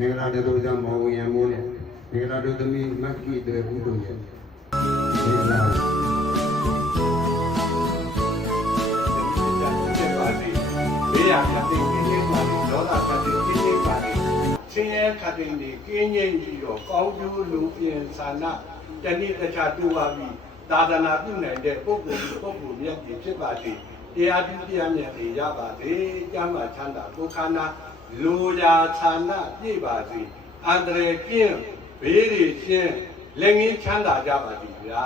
မင်္ဂလာတော်ကြောင့်မောင်ဝင်ရမိုးနဲ့မင်္ဂလာတော်သမီးမက်ကီတဲ့ဘူးတို့ရဲ့မင်္ဂလာဘေးရခတ်တဲ့ကင်းငိမ့်ပါလေဒေါသခတ်တဲ့ကင်းငိမ့်ပါလေချင်းရဲခတ်တဲ့နေကင်းငိမ့်ပြီးတော့ကောင်းကျိုးလူပြင်ဆန္ဒတဏှိတခြားတူပါပြီသာသနာပြုနိုင်တဲ့ပုဂ္ဂိုလ်မြတ်ကြီးဖြစ်ပါစေတရားပြုတရားမြတ်တွေရပါစေကျမ်းမာချမ်းသာကိုယ်ခန္ဓာလူရာဌာနပြည့်ပါစေအန္တရာယ်ကင်းဘေးတွေရှင်းလက်ငင်းချမ်းသာကြပါစေဗျာ